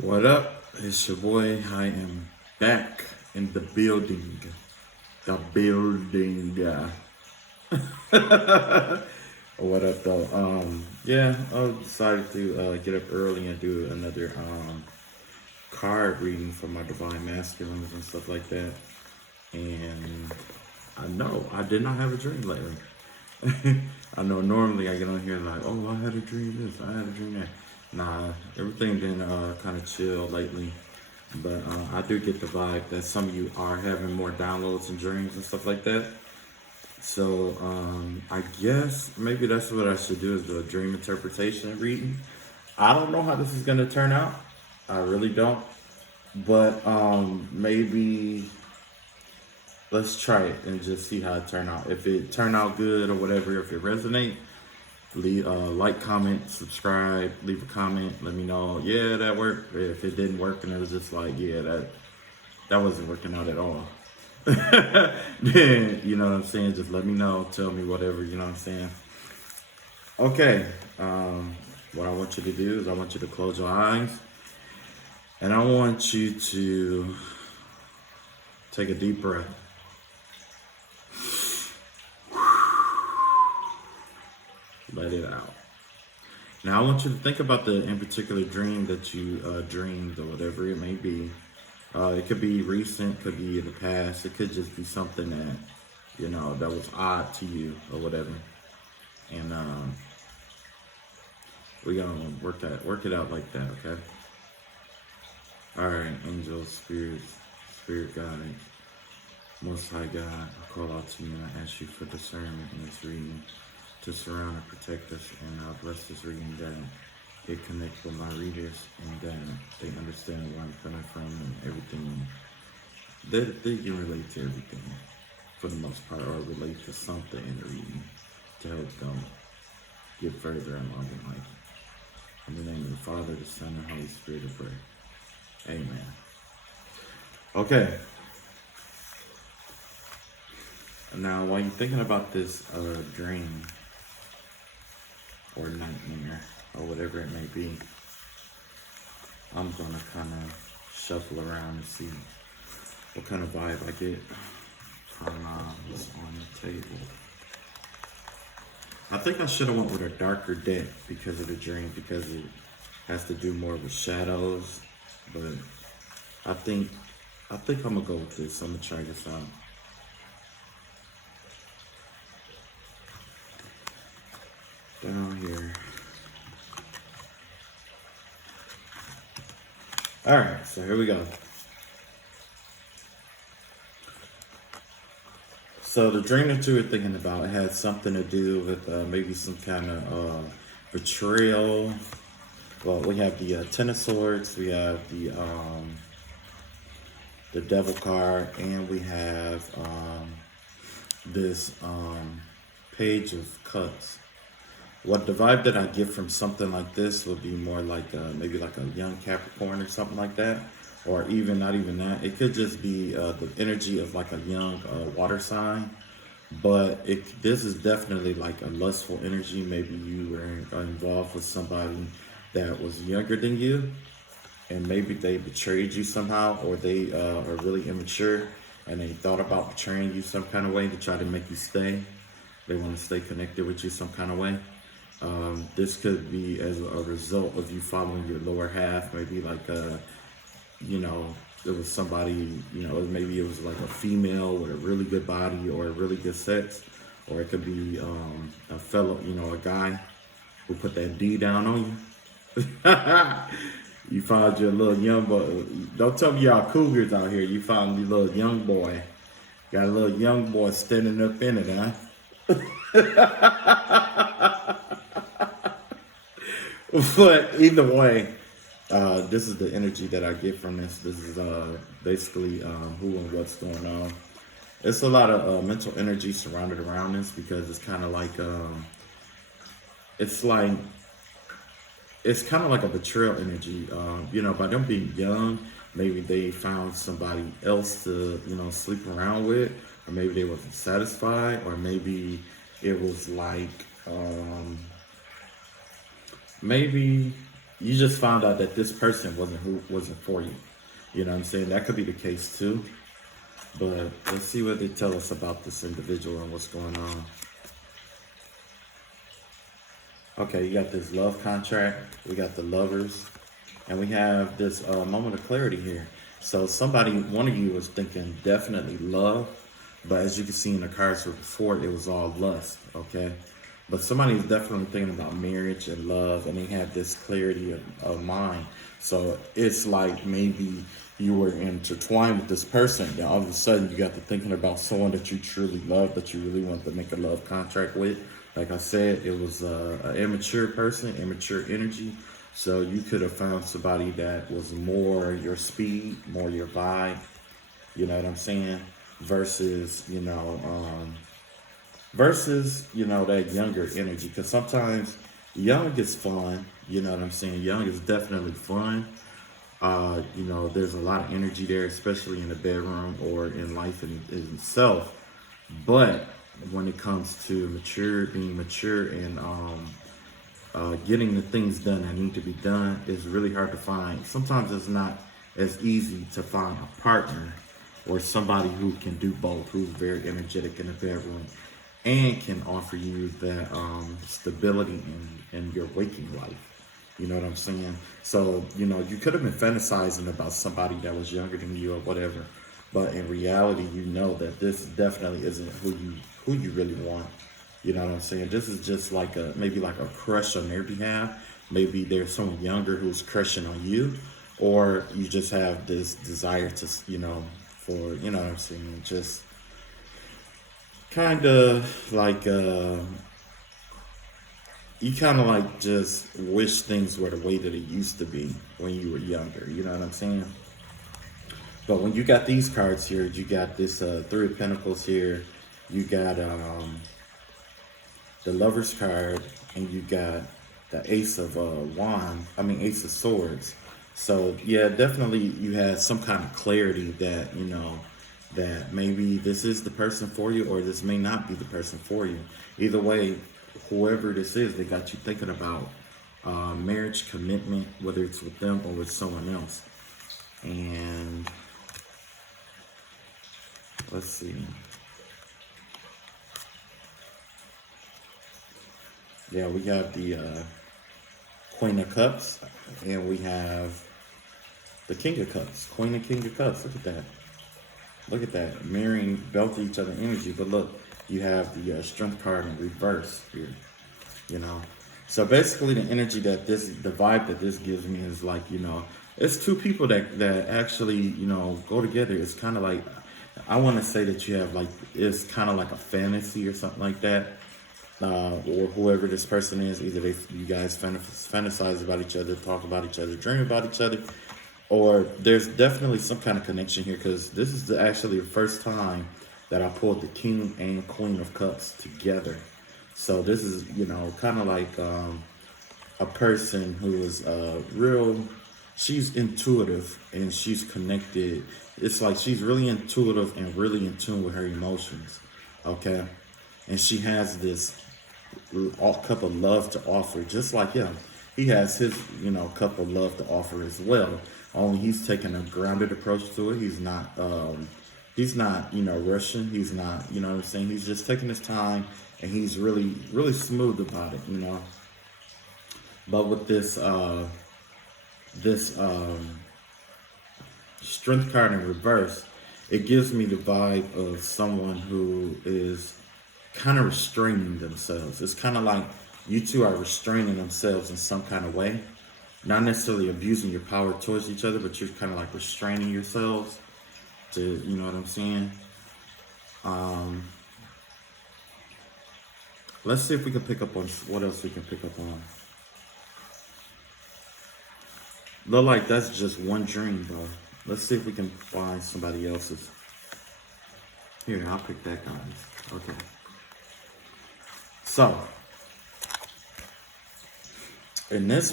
What up? It's your boy. I am back in the building. The building. What up, though? Yeah, I decided to get up early and do another card reading for my divine masculines and stuff like that. And I know I did not have a dream lately. I know normally I get on here like, oh, I had a dream this, I had a dream that. Nah, everything been kind of chill lately. But I do get the vibe that some of you are having more downloads and dreams and stuff like that. So I guess maybe that's what I should do is do a dream interpretation reading. I don't know how this is gonna turn out. I really don't. But maybe let's try it and just see how it turn out. If it turn out good or whatever, if it resonate, leave like, comment, subscribe, leave a comment, let me know. Yeah, that worked. If it didn't work and it was just like, yeah, that wasn't working out at all. Then you know what I'm saying. Just let me know. Tell me whatever. You know what I'm saying. Okay. What I want you to do is I want you to close your eyes, and I want you to take a deep breath. Let it out. Now I want you to think about the in particular dream that you dreamed or whatever it may be. It could be recent, could be in the past. It could just be something that that was odd to you or whatever. And we're gonna work it out like that, okay? All right, angels, spirits, spirit guides, Most High God, I call out to you and I ask you for discernment in this reading to surround and protect us, and I bless this reading that it connects with my readers and that they understand where I'm coming from and everything. They can relate to everything for the most part, or relate to something in the reading to help them get further along in life. In the name of the Father, the Son, and Holy Spirit, I pray. Amen. Okay. Now, while you're thinking about this dream or nightmare or whatever it may be, I'm gonna kind of shuffle around and see what kind of vibe I get from what's on the table. I think I should have went with a darker deck because of the dream, because it has to do more with shadows. But I think I'm gonna go with this. I'm gonna try this out. Down here. All right, so here we go. So the dream that you were thinking about had something to do with maybe some kind of betrayal. Well, we have the Ten of Swords, we have the Devil card, and we have this Page of Cups. What the vibe that I get from something like this would be more like maybe like a young Capricorn or something like that, or even not even that. It could just be the energy of like a young water sign, but this is definitely like a lustful energy. Maybe you were involved with somebody that was younger than you, and maybe they betrayed you somehow, or they are really immature and they thought about betraying you some kind of way to try to make you stay. They want to stay connected with you some kind of way. This could be as a result of you following your lower half. Maybe like there was somebody, maybe it was like a female with a really good body or a really good sex, or it could be a fellow, a guy who put that D down on you. You found your little young boy. Don't tell me y'all cougars out here. You found your little young boy. Got a little young boy standing up in it, huh? But either way, this is the energy that I get from this. This is basically who and what's going on. It's a lot of mental energy surrounded around this because it's kind of like it's kind of like a betrayal energy. By them being young, maybe they found somebody else to sleep around with, or maybe they wasn't satisfied, or maybe it was like maybe you just found out that this person wasn't for you. You know what I'm saying? That could be the case too. But let's see what they tell us about this individual and what's going on. Okay, you got this love contract. We got the lovers. And we have this moment of clarity here. So one of you was thinking definitely love. But as you can see in the cards before, it was all lust, okay? But somebody is definitely thinking about marriage and love, and they have this clarity of mind. So it's like maybe you were intertwined with this person, and all of a sudden you got to thinking about someone that you truly love, that you really want to make a love contract with. Like I said, it was an immature person, immature energy. So you could have found somebody that was more your speed, more your vibe. You know what I'm saying? Versus, that younger energy. Because sometimes young is fun. You know what I'm saying? Young is definitely fun. There's a lot of energy there, especially in the bedroom or in life in itself. But when it comes to being mature and getting the things done that need to be done, is really hard to find. Sometimes it's not as easy to find a partner or somebody who can do both, who's very energetic in the bedroom and can offer you that stability in your waking life. You know what I'm saying? So, you could have been fantasizing about somebody that was younger than you or whatever, but in reality, you know that this definitely isn't who you really want. You know what I'm saying? This is just like maybe like a crush on their behalf. Maybe there's someone younger who's crushing on you, or you just have this desire to, what I'm saying, just kind of like you kind of like just wish things were the way that it used to be when you were younger. You know what I'm saying? But when you got these cards here, you got this Three of Pentacles here. You got the Lover's card, and you got the Ace of Ace of Swords. So yeah, definitely you had some kind of clarity that that maybe this is the person for you, or this may not be the person for you. Either way, whoever this is, they got you thinking about marriage, commitment, whether it's with them or with someone else. And let's see. Yeah, we have the Queen of Cups, and we have the King of Cups. Queen and King of Cups. Look at that. Look at that. Mirroring both each other energy. But look, you have the Strength card in reverse here. So basically the energy the vibe that this gives me is like, it's two people that actually, go together. It's kind of like, I want to say that you have like, it's kind of like a fantasy or something like that. Or whoever this person is, either you guys fantasize about each other, talk about each other, dream about each other, or there's definitely some kind of connection here, because this is actually the first time that I pulled the King and Queen of Cups together. So this is, kind of like a person who is she's intuitive and she's connected. It's like she's really intuitive and really in tune with her emotions, okay? And she has this cup of love to offer, just like him. He has his, cup of love to offer as well. Only he's taking a grounded approach to it. He's not, rushing. He's not, what I'm saying? He's just taking his time, and he's really, really smooth about it, But with this Strength card in reverse, it gives me the vibe of someone who is kind of restraining themselves. It's kind of like you two are restraining themselves in some kind of way. Not necessarily abusing your power towards each other, but you're kind of like restraining yourselves to, you know what I'm saying? Let's see if we can pick up on what else we can pick up on. Look like that's just one dream, bro. Let's see if we can find somebody else's. Here, I'll pick that card. Okay. So, in this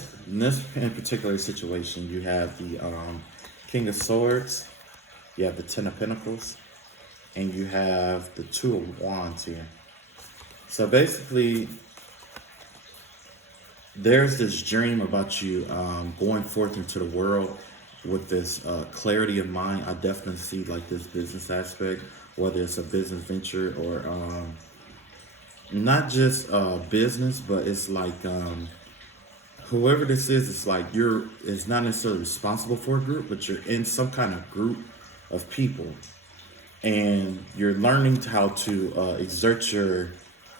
particular situation, you have the King of Swords, you have the Ten of Pentacles, and you have the Two of Wands here. So basically, there's this dream about you going forth into the world with this clarity of mind. I definitely see like this business aspect, whether it's a business venture or not just business, but it's like whoever this is, it's like you're, it's not necessarily responsible for a group, but you're in some kind of group of people, and you're learning how to exert your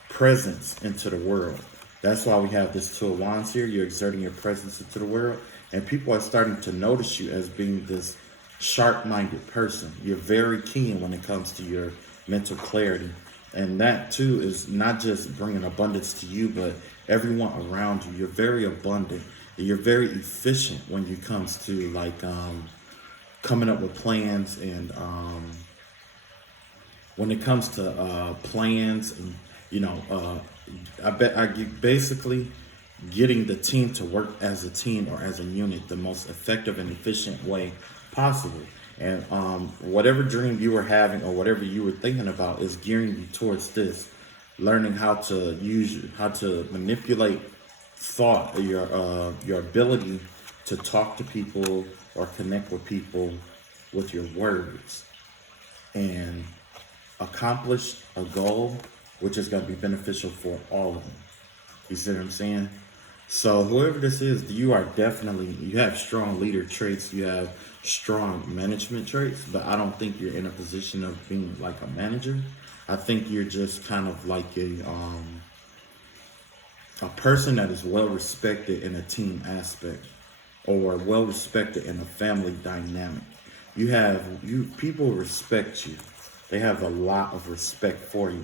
presence into the world. That's why we have this two of wands here. You're exerting your presence into the world, and people are starting to notice you as being this sharp-minded person. You're very keen when it comes to your mental clarity, and that too is not just bringing abundance to you, but everyone around you. You're very abundant. You're very efficient when it comes to like coming up with plans, and when it comes to plans, and you know, basically getting the team to work as a team or as a unit the most effective and efficient way possible. And whatever dream you were having or whatever you were thinking about is gearing you towards this, learning how to how to manipulate thought, your ability to talk to people or connect with people with your words, and accomplish a goal which is going to be beneficial for all of them. You see what I'm saying? So whoever this is, you are definitely, you have strong leader traits, you have strong management traits, but I don't think you're in a position of being like a manager. I think you're just kind of like a person that is well respected in a team aspect, or well respected in a family dynamic. People respect you. They have a lot of respect for you,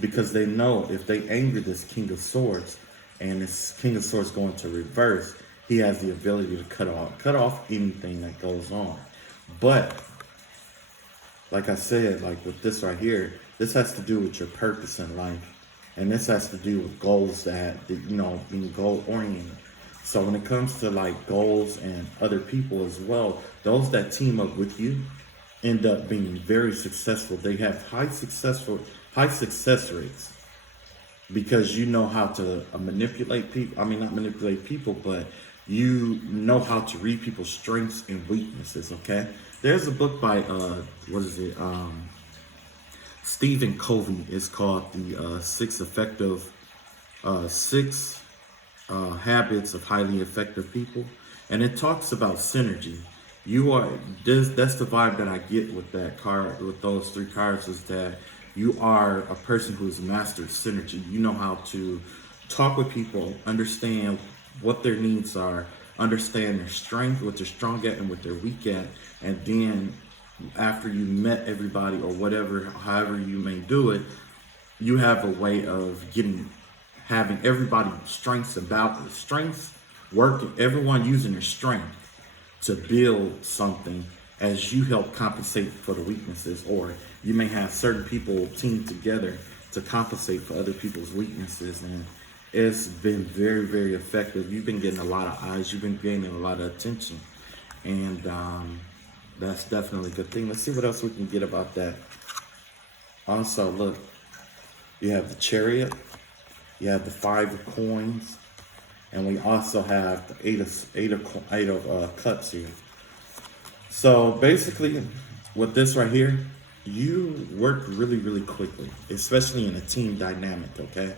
because they know if they anger this King of Swords, and this King of Swords going to reverse, he has the ability to cut off anything that goes on. But like I said, like with this right here, this has to do with your purpose in life, and this has to do with goals that you know, being goal oriented. So when it comes to like goals and other people as well, those that team up with you end up being very successful. They have high success rates, because you know how to manipulate people. I mean, not manipulate people, but you know how to read people's strengths and weaknesses. Okay, there's a book by what is it? Stephen Covey. It's called the Six Habits of Highly Effective People, and it talks about synergy. That's the vibe that I get with that card, with those three cards, is that you are a person who's mastered synergy. You know how to talk with people, understand what their needs are, understand their strength, what they're strong at and what they're weak at, and then after you met everybody or whatever, however you may do it, you have a way of having everybody strengths working, everyone using their strength to build something, as you help compensate for the weaknesses, or you may have certain people teamed together to compensate for other people's weaknesses. And it's been very, very effective. You've been getting a lot of eyes, you've been gaining a lot of attention, and that's definitely a good thing. Let's see what else we can get about that. Also, look, you have the Chariot, you have the Five of Coins, and we also have the Eight of Cups here. So basically, with this right here, you work really, really quickly, especially in a team dynamic, okay?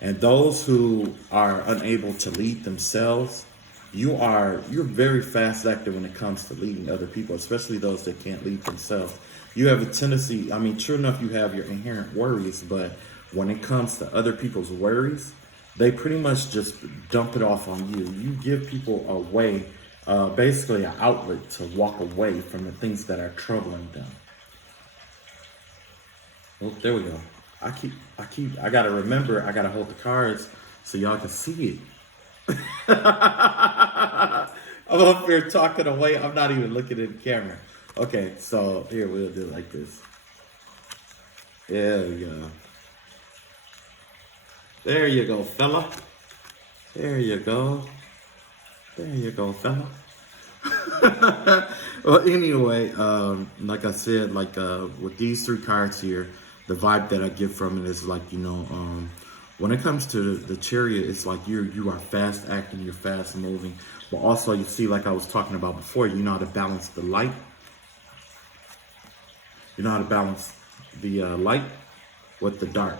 And those who are unable to lead themselves, you're very fast active when it comes to leading other people, especially those that can't lead themselves. You have a tendency, I mean, true enough, you have your inherent worries, but when it comes to other people's worries, they pretty much just dump it off on you. You give people a way, basically an outlet to walk away from the things that are troubling them. Oh, there we go. I gotta remember, I gotta hold the cards so y'all can see it. I'm up here talking away. I'm not even looking at the camera. Okay, so here, we'll do it like this. There we go. There you go, fella. There you go. There you go, fella. Well, anyway, like I said, like with these three cards here, the vibe that I get from it is like, you know, When it comes to the chariot, it's like you are fast acting, you're fast moving, but also you see, like I was talking about before, you know how to balance the light. You know how to balance the light with the dark.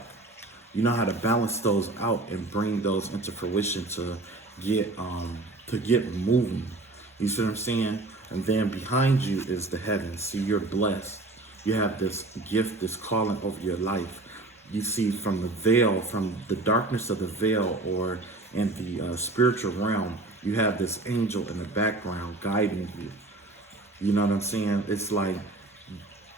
You know how to balance those out and bring those into fruition to get moving. You see what I'm saying? And then behind you is the heavens. See, you're blessed. You have this gift, this calling over your life. You see, from the veil, from the darkness of the veil, or in the spiritual realm, you have this angel in the background guiding you. You know what I'm saying? It's like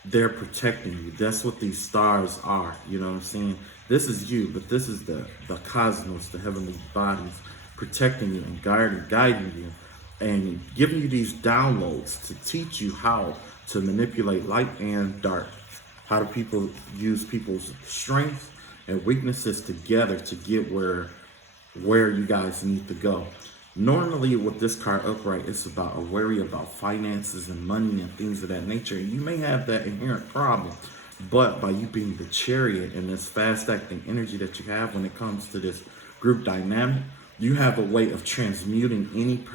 they're protecting you. That's what these stars are. You know what I'm saying? This is you, but this is the cosmos, the heavenly bodies protecting you and guiding you and giving you these downloads to teach you how to manipulate light and dark. How do people use people's strengths and weaknesses together to get where you guys need to go. Normally with this card upright, it's about a worry about finances and money and things of that nature. And you may have that inherent problem, but by you being the chariot and this fast acting energy that you have when it comes to this group dynamic, you have a way of transmuting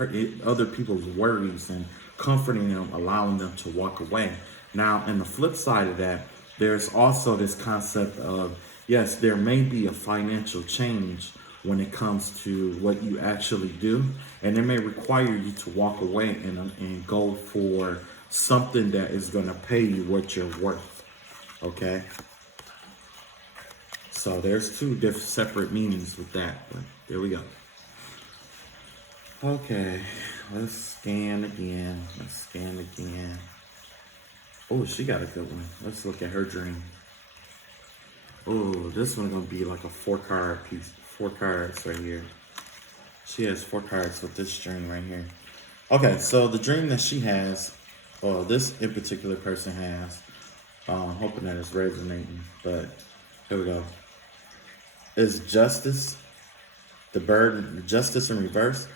other people's worries and comforting them, allowing them to walk away. Now, on the flip side of that, there's also this concept of, yes, there may be a financial change when it comes to what you actually do, and it may require you to walk away and go for something that is going to pay you what you're worth. Okay, so there's two different separate meanings with that, but there we go. Okay, let's scan again. Oh, she got a good one. Let's look at her dream. Oh, this one's gonna be like a 4-card piece. 4 cards right here. She has 4 cards with this dream right here. Okay, so the dream that she has, or this in particular person has, hoping that it's resonating, but here we go. Is justice, the burden, justice in reverse,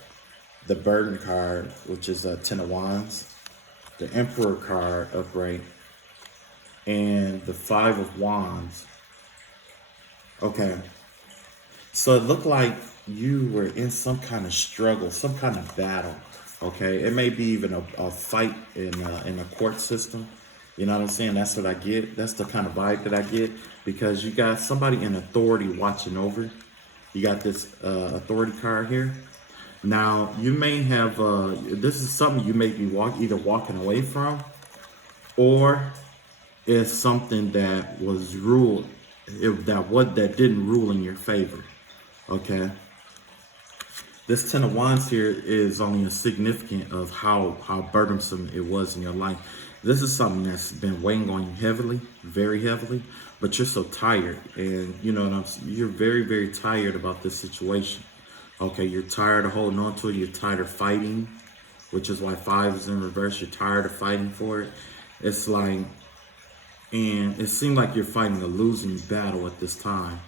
the burden card, which is a 10 of Wands, the Emperor card upright, and the 5 of Wands. Okay, so it looked like you were in some kind of struggle, some kind of battle. Okay, it may be even a fight in a court system. You know what I'm saying? That's what I get. That's the kind of vibe that I get, because you got somebody in authority watching over. You got this authority card here. Now, you may have, this is something you may be either walking away from, or it's something that was ruled, that didn't rule in your favor. Okay. This 10 of Wands here is only a significant of how burdensome it was in your life. This is something that's been weighing on you heavily, very heavily, but you're so tired, and you know you're very, very tired about this situation. Okay, you're tired of holding on to it. You're tired of fighting, which is why 5 is in reverse. You're tired of fighting for it. It's like, and it seemed like you're fighting a losing battle at this time.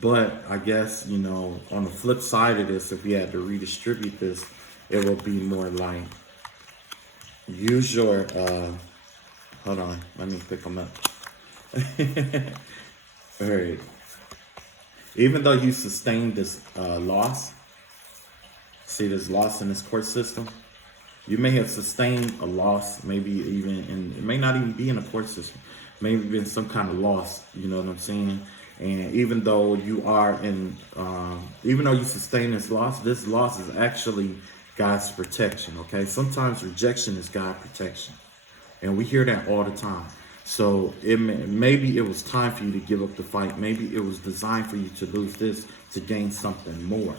But I guess, you know, on the flip side of this, if we had to redistribute this, it will be more like, use your, hold on, let me pick them up. All right. Even though you sustained this loss, see this loss in this court system, you may have sustained a loss, maybe even it may not even be in a court system, maybe been some kind of loss, you know what I'm saying? And even though you are even though you sustain this loss is actually God's protection, okay? Sometimes rejection is God's protection, and we hear that all the time. So maybe it was time for you to give up the fight. Maybe it was designed for you to lose this to gain something more.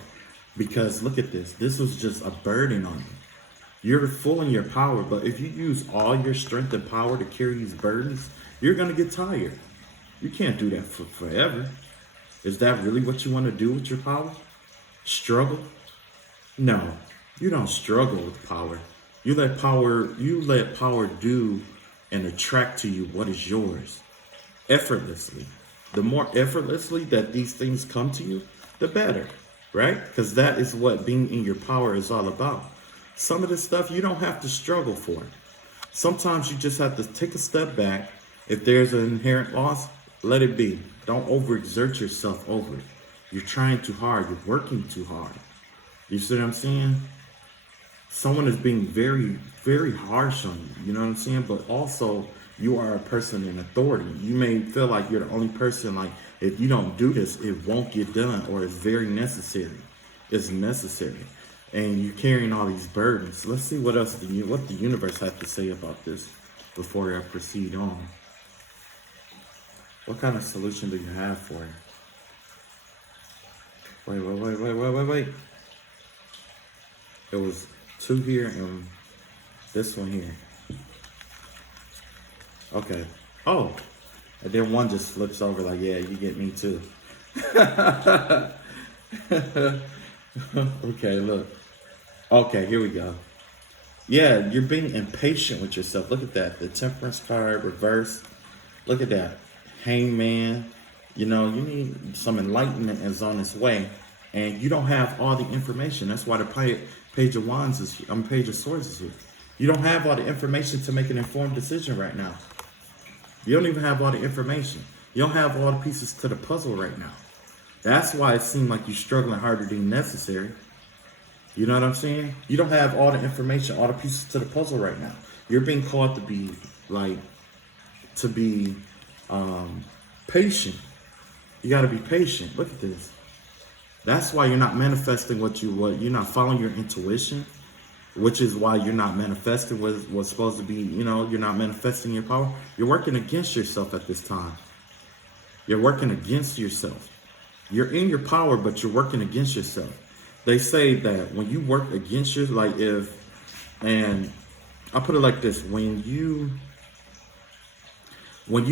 Because look at this. This was just a burden on you. You're full in your power, but if you use all your strength and power to carry these burdens, you're going to get tired. You can't do that for forever. Is that really what you want to do with your power? Struggle? No, you don't struggle with power. You let power do and attract to you what is yours effortlessly. The more effortlessly that these things come to you, the better, right? Because that is what being in your power is all about. Some of this stuff you don't have to struggle for. Sometimes you just have to take a step back. If there's an inherent loss, let it be. Don't overexert yourself over it. You're trying too hard. You're working too hard. You see what I'm saying? Someone is being very, very harsh on you. You know what I'm saying? But also, you are a person in authority. You may feel like you're the only person, like, if you don't do this, it won't get done, or it's very necessary. It's necessary. And you're carrying all these burdens. Let's see what else what the universe has to say about this before I proceed on. What kind of solution do you have for it? Wait. It was 2 here and this one here. Okay. Oh. And then one just flips over like, yeah, you get me too. Okay, look. Okay, here we go. Yeah, you're being impatient with yourself. Look at that. The Temperance card, reverse. Look at that. Hangman. You know, you need some enlightenment is on its way. And you don't have all the information. That's why the Page of Wands is here. Page of Swords is here. You don't have all the information to make an informed decision right now. You don't even have all the information. You don't have all the pieces to the puzzle right now. That's why it seemed like you're struggling harder than necessary. You know what I'm saying? You don't have all the information, all the pieces to the puzzle right now. You're being called to be patient. You got to be patient. Look at this. That's why you're not manifesting what you're not following your intuition, which is why you're not manifesting what's supposed to be, you know, you're not manifesting your power. You're working against yourself at this time. You're working against yourself. You're in your power, but you're working against yourself. They say that when you work against your, and I put it like this, when you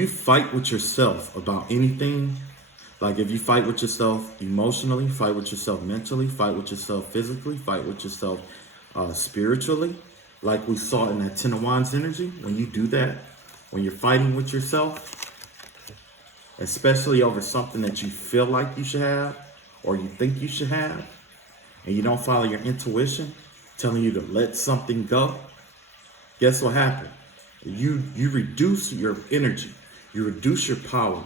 fight with yourself about anything, like if you fight with yourself emotionally, fight with yourself mentally, fight with yourself physically, fight with yourself spiritually, like we saw in that Ten of Wands energy, when you do that, when you're fighting with yourself, especially over something that you feel like you should have or you think you should have, and you don't follow your intuition telling you to let something go, guess what happened? You reduce your energy, you reduce your power,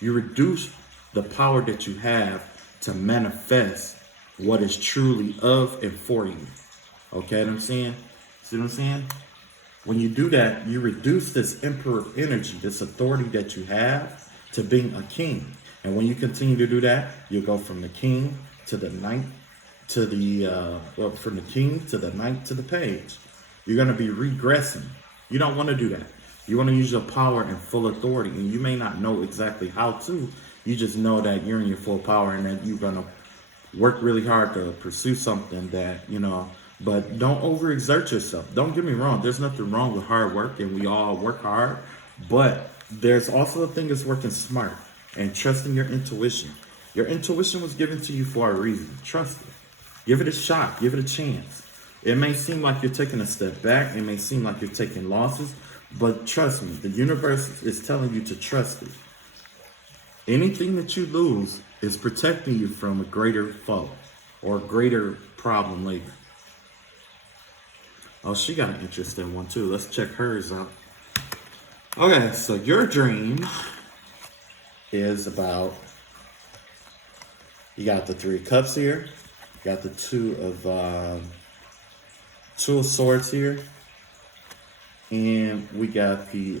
you reduce the power that you have to manifest what is truly of and for you. Okay what I'm saying? See what I'm saying? When you do that, you reduce this emperor energy, this authority that you have, to being a king. And when you continue to do that, you'll go from the king to the knight to the from the king to the knight to the page. You're going to be regressing. You don't want to do that. You want to use your power and full authority, and you may not know exactly how to. You just know that you're in your full power and that you're going to work really hard to pursue something that, you know, but don't overexert yourself. Don't get me wrong. There's nothing wrong with hard work, and we all work hard, but there's also a thing that's working smart and trusting your intuition. Your intuition was given to you for a reason. Trust it. Give it a shot. Give it a chance. It may seem like you're taking a step back. It may seem like you're taking losses, but trust me, the universe is telling you to trust it. Anything that you lose is protecting you from a greater foe or a greater problem later. Oh, she got an interesting one too. Let's check hers out. Okay, so your dream is about, you got the 3 of Cups here. You got the two of Swords here. And we got the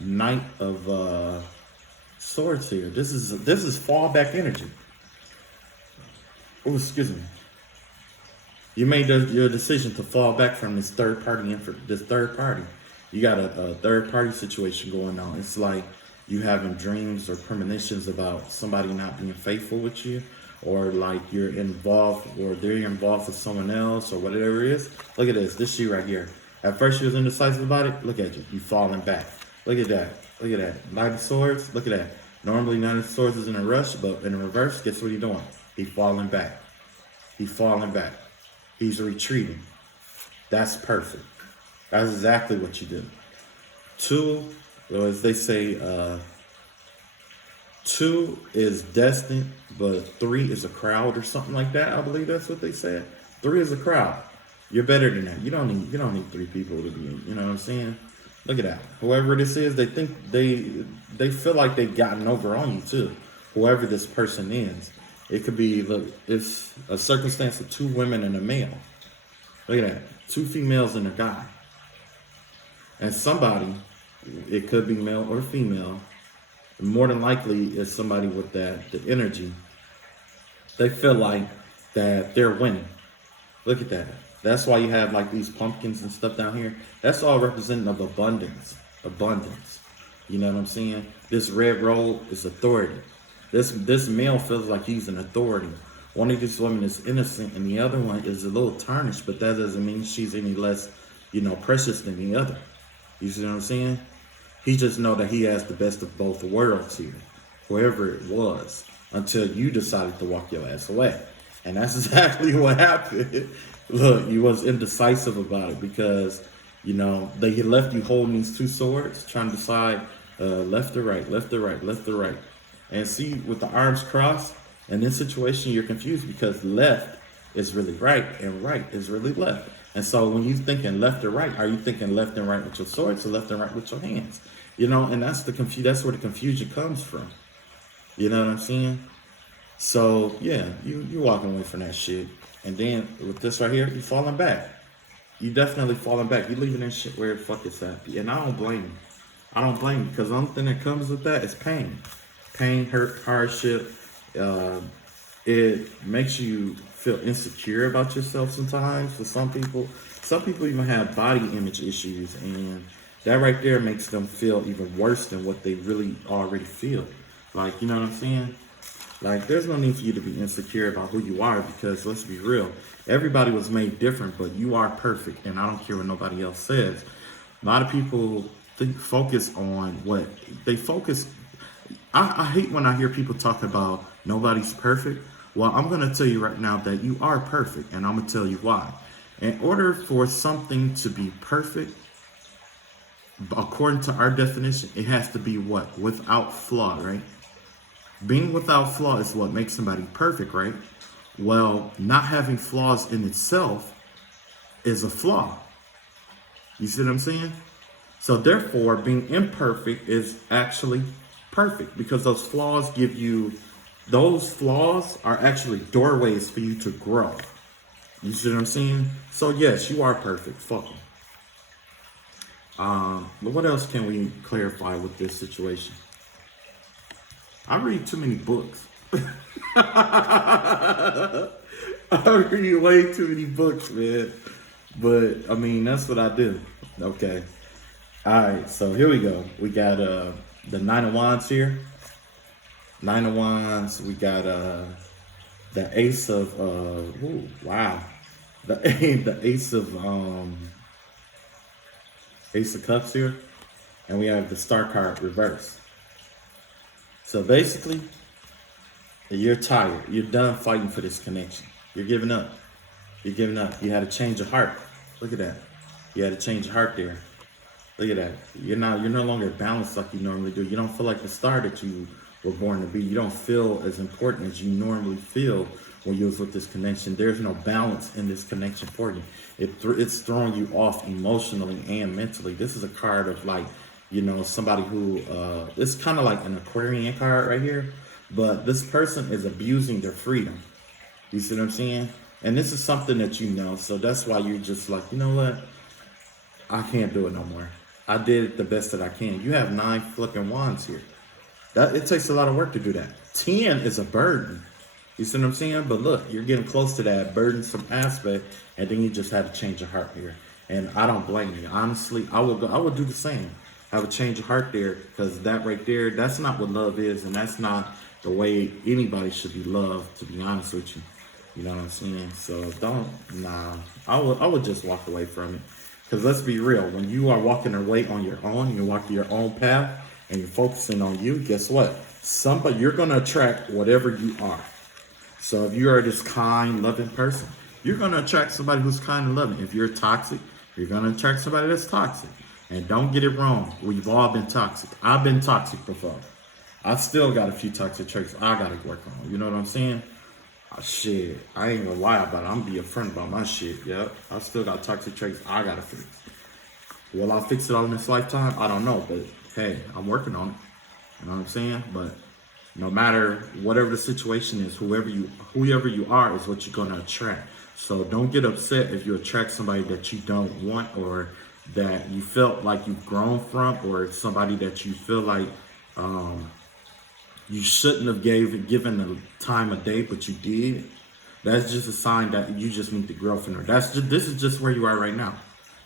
Knight of Swords here. This is fallback energy. Oh, excuse me. You made your decision to fall back from this third party. You got a third party situation going on. It's like you having dreams or premonitions about somebody not being faithful with you, or like you're involved, or they're involved with someone else, or whatever it is. Look at this. This she right here. At first, she was indecisive about it. Look at you. You falling back. Look at that. Look at that. Knight of Swords. Look at that. Normally, Knight of Swords is in a rush, but in reverse, guess what he's doing? He's falling back. He's falling back. He's retreating. That's perfect. That's exactly what you do. 2, or as they say, 2 is destined, but 3 is a crowd or something like that. I believe that's what they said. 3 is a crowd. You're better than that. You don't need 3 people to be, you know what I'm saying? Look at that. Whoever this is, they think they feel like they've gotten over on you too. Whoever this person is. It could be, look, it's a circumstance of two women and a male. Look at that. Two females and a guy. And somebody, it could be male or female, more than likely is somebody with the energy. They feel like that they're winning. Look at that. That's why you have like these pumpkins and stuff down here. That's all representative of abundance. Abundance. You know what I'm saying? This red robe is authority. This male feels like he's an authority. One of these women is innocent and the other one is a little tarnished, but that doesn't mean she's any less, precious than the other. You see what I'm saying? He just know that he has the best of both worlds here, whoever it was, until you decided to walk your ass away. And that's exactly what happened. Look, you was indecisive about it because, they had left you holding these two swords, trying to decide left or right, left or right, left or right. And see, with the arms crossed, in this situation, you're confused because left is really right and right is really left. And so when you're thinking left or right, are you thinking left and right with your swords or left and right with your hands? And that's that's where the confusion comes from. You know what I'm saying? So yeah, you're walking away from that shit. And then with this right here, you're falling back. You definitely falling back. You're leaving that shit where the fuck it's at. And I don't blame you. I don't blame you because the only thing that comes with that is pain. Pain, hurt, hardship. It makes you feel insecure about yourself sometimes for some people. Some people even have body image issues, and that right there makes them feel even worse than what they really already feel. Like, you know what I'm saying? Like, there's no need for you to be insecure about who you are because, let's be real, everybody was made different, but you are perfect, and I don't care what nobody else says. A lot of people focus on what they focus. I hate when I hear people talk about nobody's perfect. Well, I'm going to tell you right now that you are perfect, and I'm going to tell you why. In order for something to be perfect, according to our definition, it has to be what? Without flaw, right? Being without flaw is what makes somebody perfect, right? Well, not having flaws in itself is a flaw. You see what I'm saying? So therefore, being imperfect is actually perfect because those flaws are actually doorways for you to grow. You see what I'm saying? So yes, you are perfect. Fuck them. But what else can we clarify with this situation? I read too many books. I read way too many books, man. But I mean, that's what I do. Okay. All right. So here we go. We got the Nine of Wands here. Nine of Wands. We got the Ace of wow. The Ace of Cups here, and we have the Star card reversed. So basically, you're tired. You're done fighting for this connection. You're giving up. You're giving up. You had a change of heart. Look at that. You had a change of heart there. Look at that. You're no longer balanced like you normally do. You don't feel like the star that you were born to be. You don't feel as important as you normally feel when you was with this connection. There's no balance in this connection for you. It's throwing you off emotionally and mentally. This is a card of like, somebody who, it's kind of like an Aquarian card right here, but this person is abusing their freedom. You see what I'm saying? And this is something that you know, so that's why you're just like, you know what? I can't do it no more. I did the best that I can. You have 9 flipping wands here. It takes a lot of work to do that. 10 is a burden. You see what I'm saying? But look, you're getting close to that burdensome aspect, and then you just had to change your heart here. And I don't blame you. Honestly, I would do the same. I would change your heart there, because that right there, that's not what love is, and that's not the way anybody should be loved, to be honest with you. You know what I'm saying? So I would just walk away from it. Because let's be real, when you are walking away on your own, you're walking your own path, and you're focusing on you, guess what? You're going to attract whatever you are. So if you are this kind, loving person, you're going to attract somebody who's kind and loving. If you're toxic, you're going to attract somebody that's toxic. And don't get it wrong. We've all been toxic. I've been toxic before. I still got a few toxic traits I got to work on. You know what I'm saying? Shit, I ain't gonna lie about it. I'm gonna be a friend about my shit. Yep, I still got toxic traits I gotta fix. Will I fix it all in this lifetime? I don't know, but hey, I'm working on it. You know what I'm saying? But No matter whatever the situation is, whoever you are is what you're gonna attract. So don't get upset if you attract somebody that you don't want, or that you felt like you've grown from, or somebody that you feel like um, you shouldn't have given the time of day, but you did. That's just a sign that you just need to grow from her. This is just where you are right now.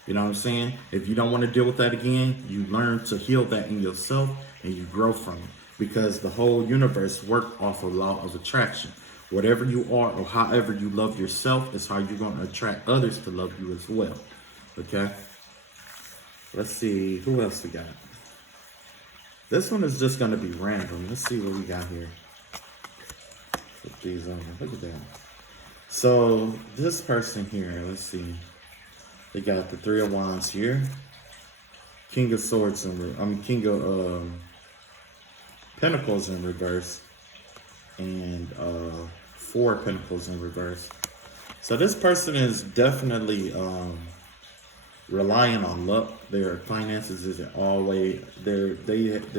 You know what I'm saying? If you don't want to deal with that again, you learn to heal that in yourself and you grow from it. Because the whole universe works off of law of attraction. Whatever you are or however you love yourself is how you're going to attract others to love you as well. Okay? Let's see. Who else we got? This one is just going to be random. Let's see what we got here. Put these on. Look at that. So this person here, let's see. They got the Three of Wands here. King of Swords King of Pentacles in reverse. And Four of Pentacles in reverse. So this person is definitely relying on luck. Their finances isn't always they're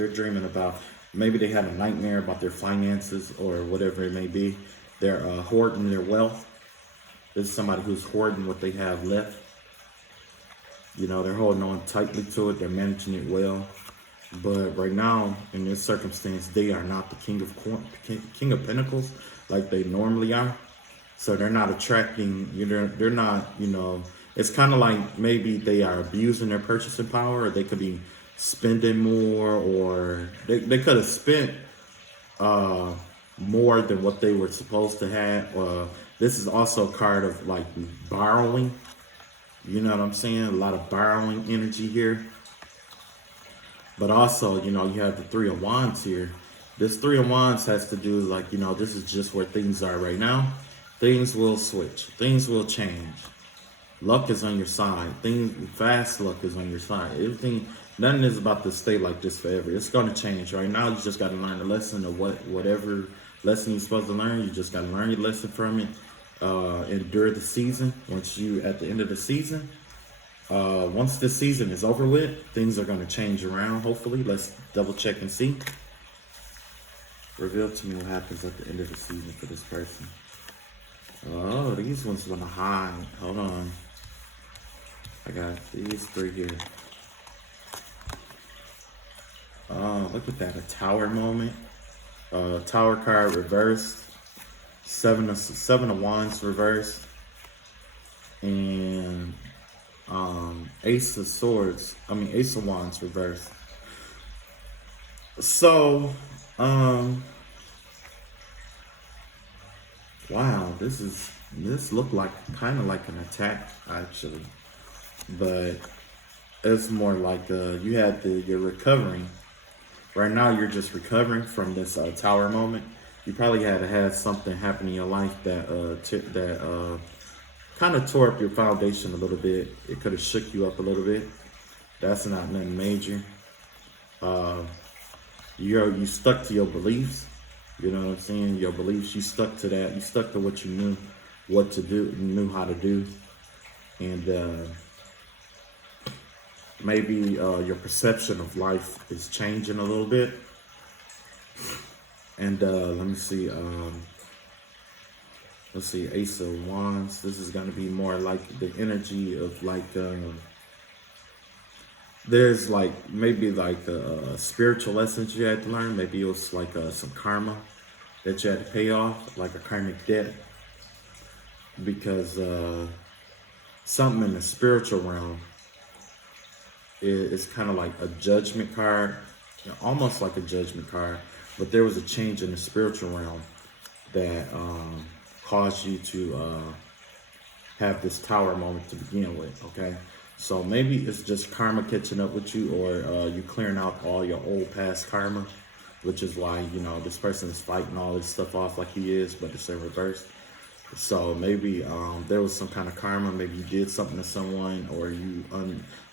dreaming about, maybe they had a nightmare about their finances or whatever it may be. They're hoarding their wealth. This is somebody who's hoarding what they have left. You know, they're holding on tightly to it. They're managing it well. But right now, in this circumstance, they are not the King of Pentacles like they normally are. So they're not attracting, they're not, it's kind of like maybe they are abusing their purchasing power, or they could be spending more, or they could have spent more than what they were supposed to have. This is also a card of like borrowing. You know what I'm saying? A lot of borrowing energy here. But also, you have the Three of Wands here. This Three of Wands has to do like, this is just where things are right now. Things will switch. Things will change. Luck is on your side. Fast luck is on your side. Nothing is about to stay like this forever. It's going to change. Right now, you just got to learn the lesson of whatever lesson you're supposed to learn. You just got to learn your lesson from it. Endure the season. Once you at the end of the season, once this season is over with, things are going to change around. Hopefully, let's double check and see. Reveal to me what happens at the end of the season for this person. Oh, these ones want to hide. Hold on. I got these three here. Oh, look at that. A Tower moment. Tower card reversed. Seven of Wands reversed. And Ace of Wands reversed. So, wow, this looked like kind of like an attack actually, but it's more like you're recovering. Right now, you're just recovering from this Tower moment. You probably had something happen in your life that kind of tore up your foundation a little bit. It could have shook you up a little bit. That's not nothing major. You stuck to your beliefs. You know what I'm saying? Your beliefs, you stuck to that. You stuck to what you knew what to do, you knew how to do. And maybe your perception of life is changing a little bit. And let me see. Let's see, Ace of Wands. This is going to be more like the energy of like, there's like maybe like spiritual lessons you had to learn. Maybe it was like some karma that you had to pay off, like a karmic debt. Because something in the spiritual realm is kind of like a judgment card, almost like a judgment card. But there was a change in the spiritual realm that caused you to have this Tower moment to begin with, okay? So maybe it's just karma catching up with you, or you clearing out all your old past karma, which is why, this person is fighting all this stuff off like he is, but it's in reverse. So maybe there was some kind of karma. Maybe you did something to someone, or you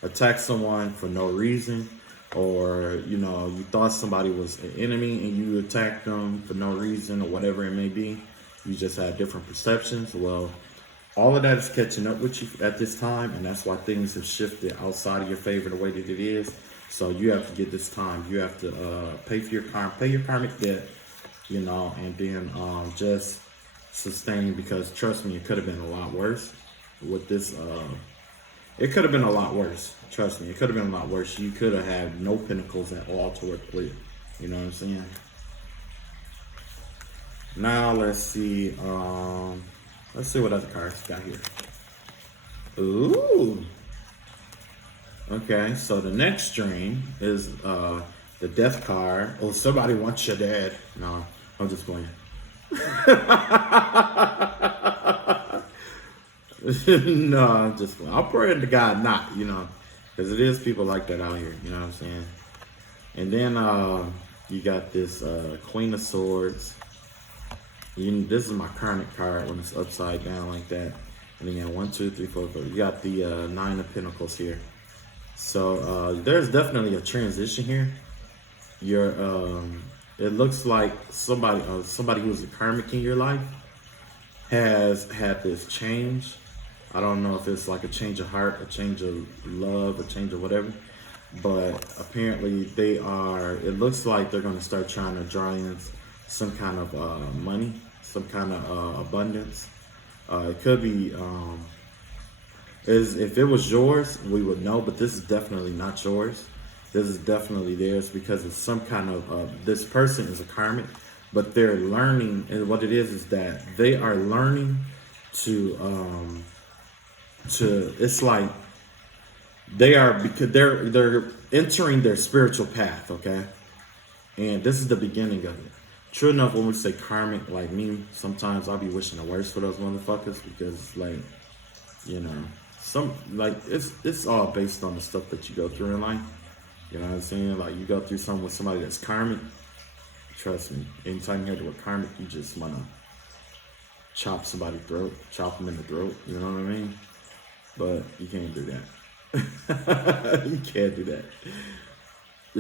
attacked someone for no reason, or, you thought somebody was an enemy and you attacked them for no reason, or whatever it may be. You just had different perceptions. Well, all of that is catching up with you at this time, and that's why things have shifted outside of your favor the way that it is. So you have to get this time. You have to pay your karmic debt, you know, and then just sustain, because trust me, it could have been a lot worse with this. It could have been a lot worse. Trust me, it could have been a lot worse. You could have had no pinnacles at all to work with. You know what I'm saying? Now let's see. Let's see what other cards got here. Ooh. Okay, so the next dream is the death card. Oh, somebody wants you dead. No, I'm just playing. No, I'm just playing. I'm praying to God not, you know, because it is people like that out here. You know what I'm saying? And then you got this Queen of Swords. This is my karmic card when it's upside down like that. And then you got 1, 2, 3, 4, 5. You got the Nine of Pentacles here. So there's definitely a transition here. It looks like somebody who's a karmic in your life has had this change. I don't know if it's like a change of heart, a change of love, a change of whatever. But apparently it looks like they're going to start trying to draw in some kind of money, some kind of abundance. It could be, if it was yours, we would know, but this is definitely not yours. This is definitely theirs, because it's some kind of, this person is a karmic, but they're learning, and what it is that they are learning to it's like, because they're entering their spiritual path, okay? And this is the beginning of it. True enough, when we say karmic, like me, sometimes I'll be wishing the worst for those motherfuckers, because, like, you know, it's all based on the stuff that you go through in life. You know what I'm saying? Like, you go through something with somebody that's karmic, trust me, anytime you hear the word karmic, you just want to chop somebody's throat, chop them in the throat, you know what I mean? But you can't do that. You can't do that.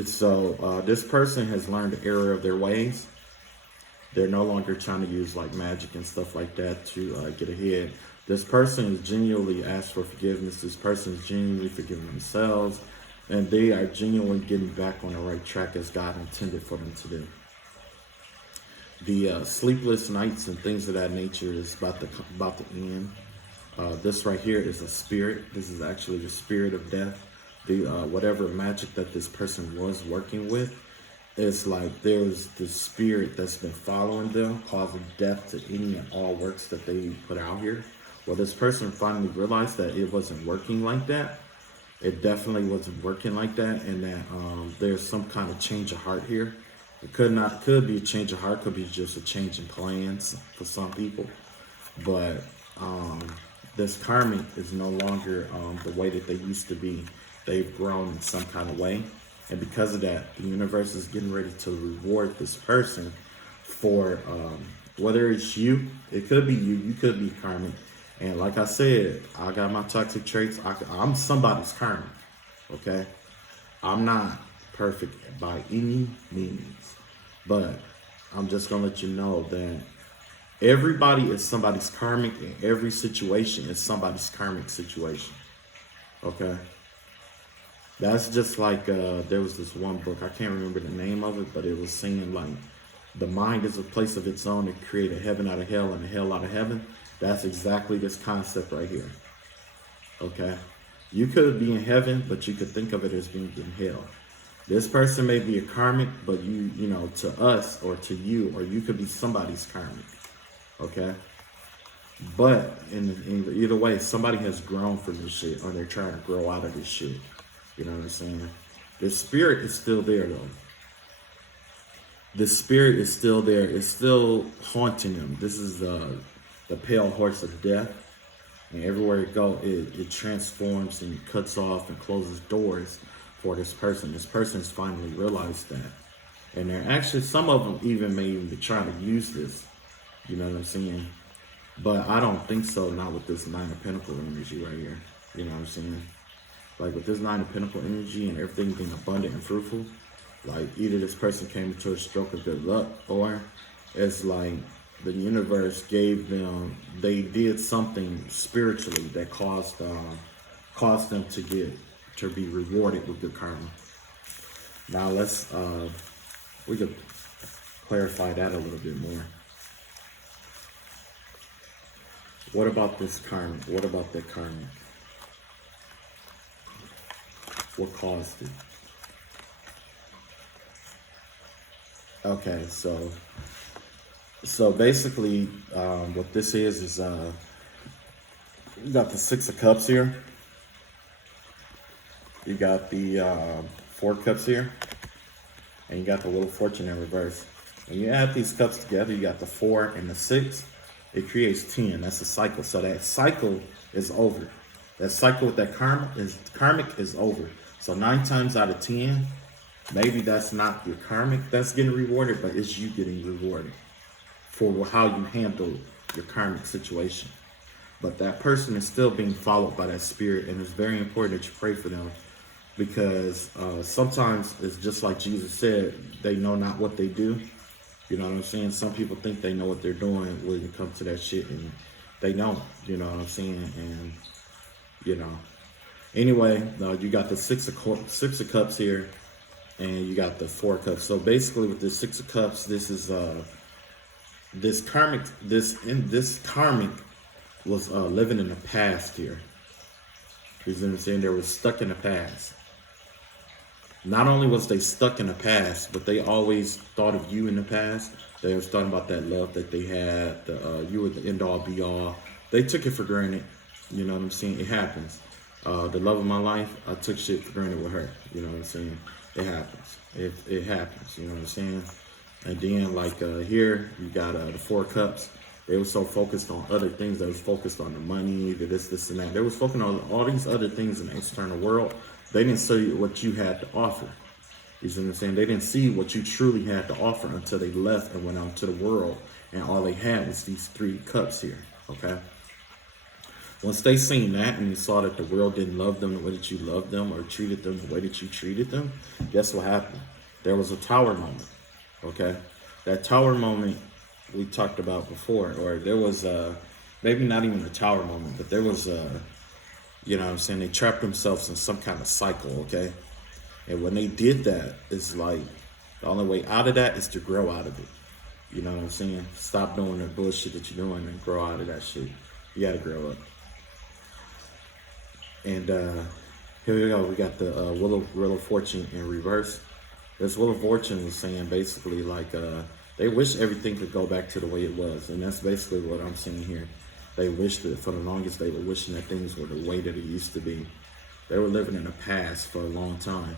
So this person has learned the error of their ways. They're no longer trying to use like magic and stuff like that to get ahead. This person is genuinely asked for forgiveness. This person is genuinely forgiving themselves, and they are genuinely getting back on the right track as God intended for them to do. The sleepless nights and things of that nature is about to end. This right here is a spirit. This is actually the spirit of death. The whatever magic that this person was working with, it's like there's this spirit that's been following them, causing death to any and all works that they put out here. Well, this person finally realized that it wasn't working like that. It definitely wasn't working like that, and that there's some kind of change of heart here. It could be a change of heart, could be just a change in plans for some people. But this karmic is no longer the way that they used to be. They've grown in some kind of way. And because of that, the universe is getting ready to reward this person for whether it's you, it could be you could be karmic. And like I said, I got my toxic traits. I'm somebody's karmic, okay? I'm not perfect by any means, but I'm just gonna let you know that everybody is somebody's karmic, and every situation is somebody's karmic situation, okay? That's just like, there was this one book, I can't remember the name of it, but it was saying like, the mind is a place of its own to create a heaven out of hell and a hell out of heaven. That's exactly this concept right here, okay? You could be in heaven, but you could think of it as being in hell. This person may be a karmic, but you know, to us or to you, or you could be somebody's karmic, okay? But in either way, somebody has grown from this shit, or they're trying to grow out of this shit. You know what I'm saying? The spirit is still there, though. The spirit is still there. It's still haunting them. This is the pale horse of death. And everywhere it goes, it transforms and cuts off and closes doors for this person. This person's finally realized that. And they're actually, some of them even may even be trying to use this. You know what I'm saying? But I don't think so, not with this Nine of Pentacles energy right here. You know what I'm saying? Like with this Nine of Pentacles energy and everything being abundant and fruitful, like either this person came into a stroke of good luck, or it's like the universe gave them, they did something spiritually that caused them to be rewarded with good karma. Now let's we could clarify that a little bit more. What about this karmic? What about that karmic? What caused it? Okay, so basically, what this is you got the Six of Cups here. You got the Four Cups here, and you got the Wheel of Fortune in reverse. When you add these cups together, you got the 4 and the 6. It creates 10. That's a cycle. So that cycle is over. That cycle with that karmic is over. So 9 times out of 10, maybe that's not your karmic that's getting rewarded, but it's you getting rewarded for how you handle your karmic situation. But that person is still being followed by that spirit, and it's very important that you pray for them, because sometimes it's just like Jesus said, they know not what they do. You know what I'm saying? Some people think they know what they're doing when it comes to that shit, and they don't. You know what I'm saying? And, you know. Anyway, you got the Six of Cups here, and you got the 4 Cups. So basically with the 6 of Cups, this is this karmic was living in the past here. You see what I'm saying? They were stuck in the past. Not only was they stuck in the past, but they always thought of you in the past. They was talking about that love that they had. You were the end all be all. They took it for granted. You know what I'm saying? It happens. The love of my life, I took shit for granted with her. You know what I'm saying? It happens. It happens. You know what I'm saying? And then like here, you got the 4 Cups. They were so focused on other things. They was focused on the money, this, and that. They was focused on all these other things in the external world. They didn't see what you had to offer. You see what I'm saying? They didn't see what you truly had to offer until they left and went out to the world. And all they had was these 3 cups here, okay? Once they seen that and they saw that the world didn't love them the way that you loved them or treated them the way that you treated them, guess what happened? There was a tower moment, okay? That tower moment we talked about before, or there was maybe not even a tower moment, but there was you know what I'm saying, they trapped themselves in some kind of cycle, okay? And when they did that, it's like the only way out of that is to grow out of it. You know what I'm saying? Stop doing the bullshit that you're doing and grow out of that shit. You gotta grow up. And here we go. We got the Wheel of Fortune in reverse. This Wheel of Fortune is saying basically like they wish everything could go back to the way it was. And that's basically what I'm seeing here. They wished that for the longest, they were wishing that things were the way that it used to be. They were living in the past for a long time.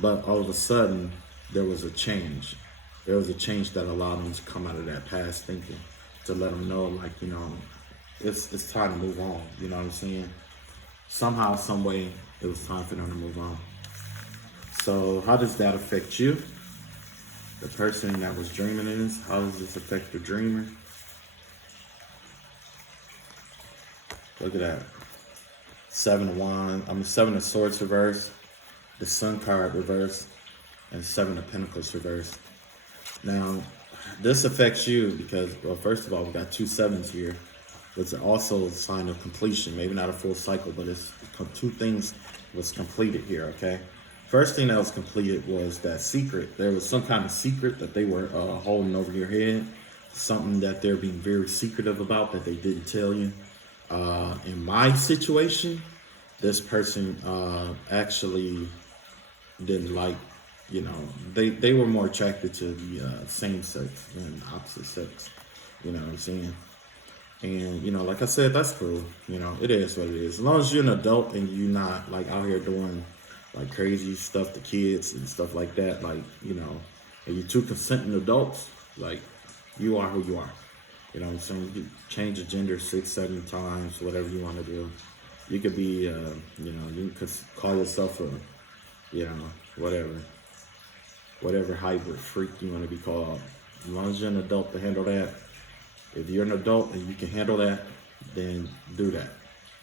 But all of a sudden, there was a change. There was a change that allowed them to come out of that past thinking, to let them know, like, you know, it's time to move on. You know what I'm saying? Somehow, some way, it was time for them to move on. So how does that affect you? The person that was dreaming in this, how does this affect the dreamer? Look at that. 7 of Wands, 7 of Swords reverse, the Sun card reverse, and 7 of Pentacles reverse. Now, this affects you because, well, first of all, we got 2 7s here. It's also a sign of completion. Maybe not a full cycle, but it's 2 things was completed here, okay? First thing that was completed was that secret. There was some kind of secret that they were holding over your head. Something that they're being very secretive about that they didn't tell you. In my situation, this person actually didn't like, you know, they were more attracted to the same sex than opposite sex. You know what I'm saying? And, you know, like I said, that's cool. You know, it is what it is. As long as you're an adult and you're not, like, out here doing, like, crazy stuff to kids and stuff like that, like, you know, and you're 2 consenting adults, like, you are who you are. You know what I'm saying? You can change your gender 6, 7 times, whatever you want to do. You could be, you know, you could call yourself a, you know, whatever hybrid freak you want to be called. As long as you're an adult to handle that. If you're an adult and you can handle that, then do that.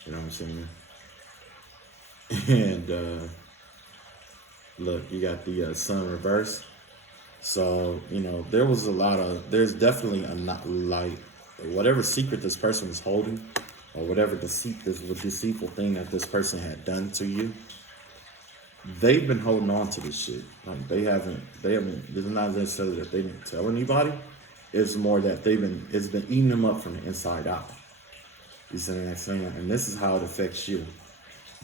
You know what I'm saying? And look, you got the Sun reverse. So, you know, there's definitely like, whatever secret this person was holding, or whatever deceitful thing that this person had done to you, they've been holding on to this shit. Like they haven't. It's not necessarily that they didn't tell anybody. It's more that it's been eating them up from the inside out. You see what I'm saying? And this is how it affects you.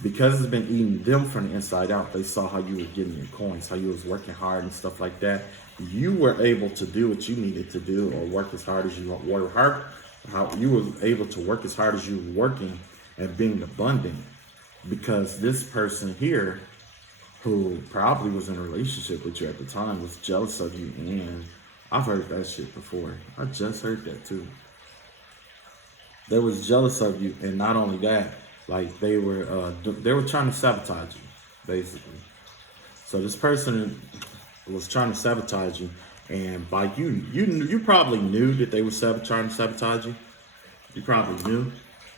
Because it's been eating them from the inside out, they saw how you were getting your coins, how you was working hard and stuff like that. You were able to do what you needed to do, or work as hard as you work hard. How you were able to work as hard as you were working and being abundant, because this person here, who probably was in a relationship with you at the time, was jealous of you. And I've heard that shit before. I just heard that too. They was jealous of you, and not only that, like they were trying to sabotage you, basically. So this person was trying to sabotage you, and by you probably knew that they were trying to sabotage you. You probably knew,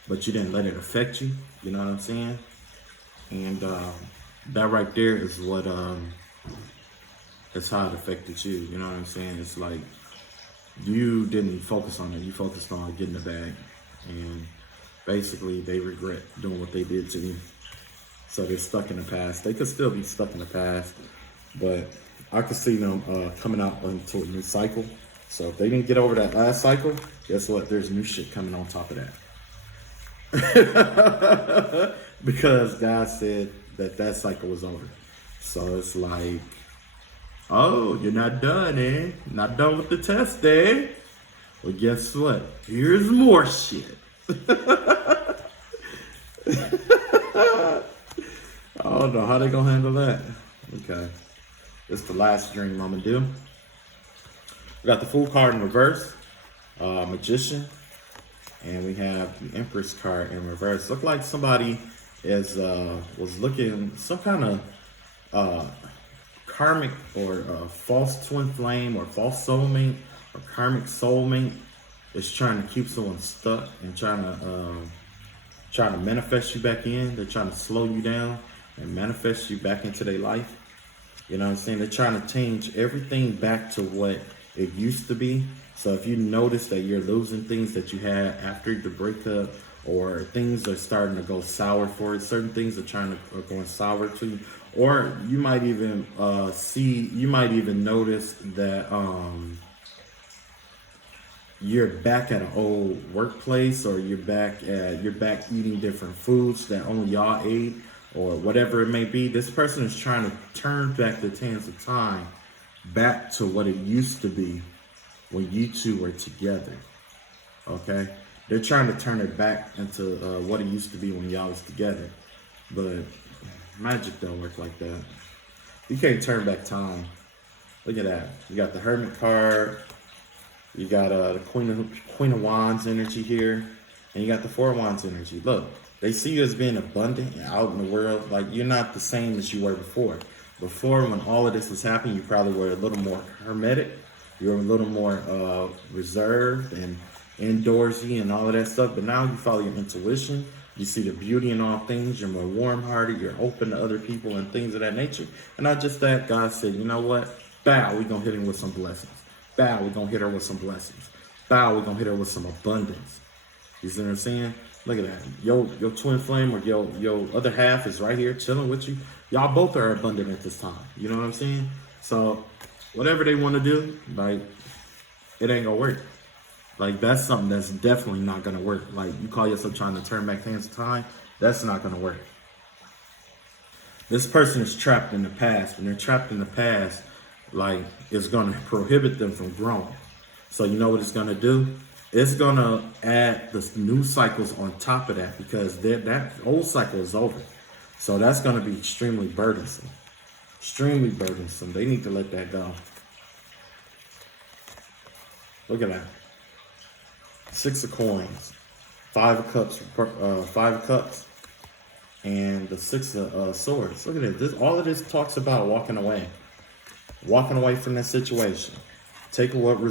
but you didn't let it affect you. You know what I'm saying? And that right there is what that's how it affected you. You know what I'm saying? It's like you didn't focus on it. You focused on getting the bag, and basically they regret doing what they did to you. So they're stuck in the past. They could still be stuck in the past, but I could see them coming out into a new cycle. So if they didn't get over that last cycle, guess what? There's new shit coming on top of that. Because God said that cycle was over. So it's like, oh, you're not done, eh? Not done with the test, eh? Well, guess what? Here's more shit. I don't know how they gonna handle that. Okay, it's the last dream I'm gonna do. We got the Fool card in reverse, Magician, and we have the Empress card in reverse. Look like somebody was looking some kind of karmic or false twin flame or false soulmate or karmic soulmate is trying to keep someone stuck and trying to manifest you back in. They're trying to slow you down and manifest you back into their life. You know what I'm saying? They're trying to change everything back to what it used to be. So if you notice that you're losing things that you had after the breakup, or things are starting to go sour for it, certain things are going sour to you, or you might even notice that you're back at an old workplace, or you're back eating different foods that only y'all ate, or whatever it may be. This person is trying to turn back the sands of time back to what it used to be when you two were together. Okay, they're trying to turn it back into what it used to be when y'all was together, but magic don't work like that. You can't turn back time. Look at that. You got the Hermit card. You got the Queen of Wands energy here, and you got the Four of Wands energy. Look, they see you as being abundant and out in the world. Like, you're not the same as you were before. Before, when all of this was happening, you probably were a little more hermetic. You were a little more reserved and indoorsy and all of that stuff. But now you follow your intuition. You see the beauty in all things. You're more warm-hearted. You're open to other people and things of that nature. And not just that, God said, you know what? Bow, we're going to hit him with some blessings. Bow, we're going to hit her with some blessings. Bow, we're going to hit her with some abundance. You see what I'm saying? Look at that. Your twin flame, or your other half is right here chilling with you. Y'all both are abundant at this time. You know what I'm saying? So whatever they want to do, like, it ain't going to work. Like, that's something that's definitely not going to work. Like, you call yourself trying to turn back hands of time, that's not going to work. This person is trapped in the past, and they're trapped in the past, like, it's going to prohibit them from growing. So you know what it's going to do? It's going to add the new cycles on top of that, because that old cycle is over. So that's going to be extremely burdensome. Extremely burdensome. They need to let that go. Look at that. 6 of coins, 5 of cups, and the 6 of swords. Look at this. All of this talks about walking away from that situation, taking what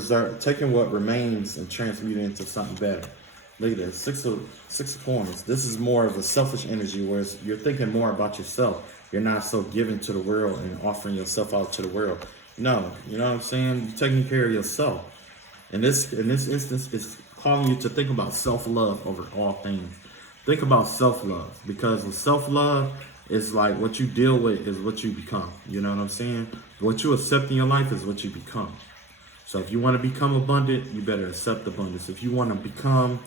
remains and transmuting it into something better. Look at this. 6 of coins. This is more of a selfish energy, where you're thinking more about yourself. You're not so giving to the world and offering yourself out to the world. No, you know what I'm saying? You're taking care of yourself. In this instance, it's calling you to think about self-love over all things. Think about self-love, because with self-love, It's like what you deal with is what you become. You know what I'm saying? What you accept in your life is what you become. So if you want to become abundant, you better accept abundance. If you want to become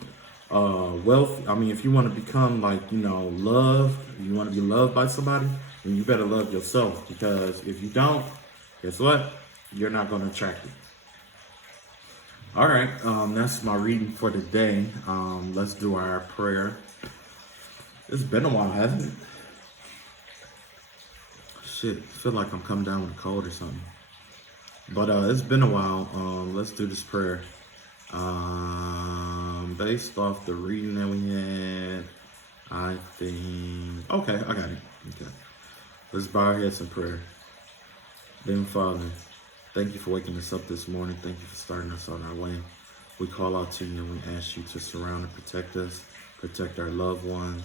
wealth, I mean, if you want to become like, loved, you want to be loved by somebody, then you better love yourself. Because if you don't, guess what? You're not going to attract it. All right, that's my reading for today. Let's do our prayer. It's been a while, hasn't it? Shit, I feel like I'm coming down with a cold or something. But it's been a while. Let's do this prayer. Based off the reading that we had, I think... Okay, I got it. Okay. Let's bow our heads in prayer. Then, Father, thank you for waking us up this morning. Thank you for starting us on our way. We call out to you and we ask you to surround and protect us, protect our loved ones.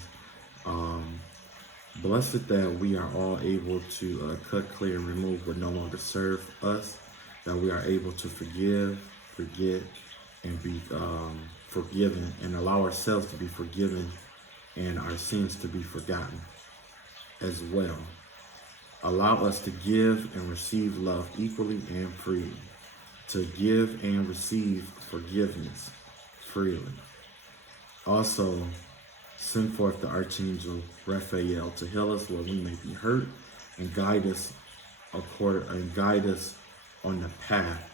Blessed that we are all able to cut clear and remove what no longer serve us, that we are able to forgive, forget, and be forgiven, and allow ourselves to be forgiven and our sins to be forgotten as well. Allow us to give and receive love equally and freely, to give and receive forgiveness freely. Also, send forth the Archangel Raphael to heal us where we may be hurt and guide us on the path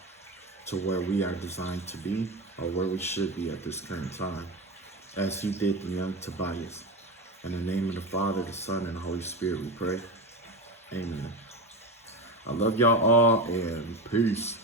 to where we are designed to be, or where we should be at this current time, as he did the young Tobias. In the name of the Father, the Son, and the Holy Spirit we pray. Amen. I love y'all all, and peace.